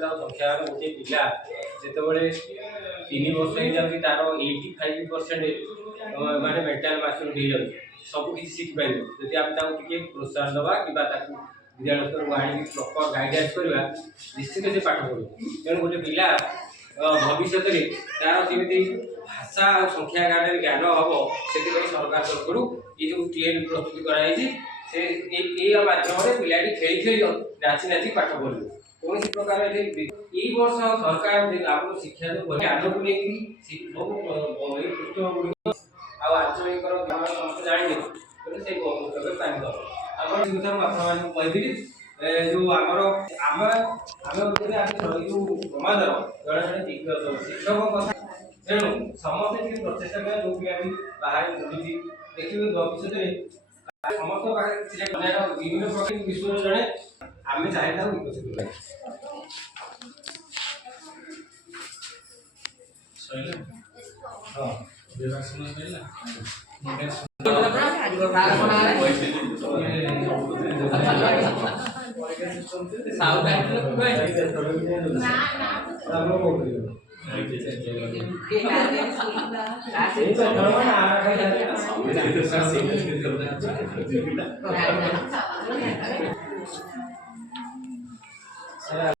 संख्या गोटे पिला जिते 3 वर्ष हो जाए तार 85% माने मेंटल मैच्योरिटी हो जाए सब किसी शिखि पारे जदि आम टे प्रोत्साहन दवा कि विद्यालय स्तर आनी प्रॉपर गाइडेंस करवा निश्चित से पाठ पढ़ो तेणु गोटे पिला भविष्य में तार केमी भाषा और संख्या ज्ञान हम से सरकार तरफ ये जो टीएल प्रस्तुति कराई से माध्यम पिलाटी खेली खेली नाची नाची पाठ पढ़े कौन प्रकार ये वर्ष सरकार आप शिक्षा जो ज्ञान को लेकिन पृष्ठ आंचलिक समस्त जाने से पुस्तक पानी आप कही जो आमर आम आम जो समाज जड़े जड़े शिक्षक कथा तेणु समस्ते प्रचेषा जो भी बाहर बुझी देखिए भविष्य में समस्त विभिन्न प्रकार विश्व जड़े आम चाहिए विकसित हाँ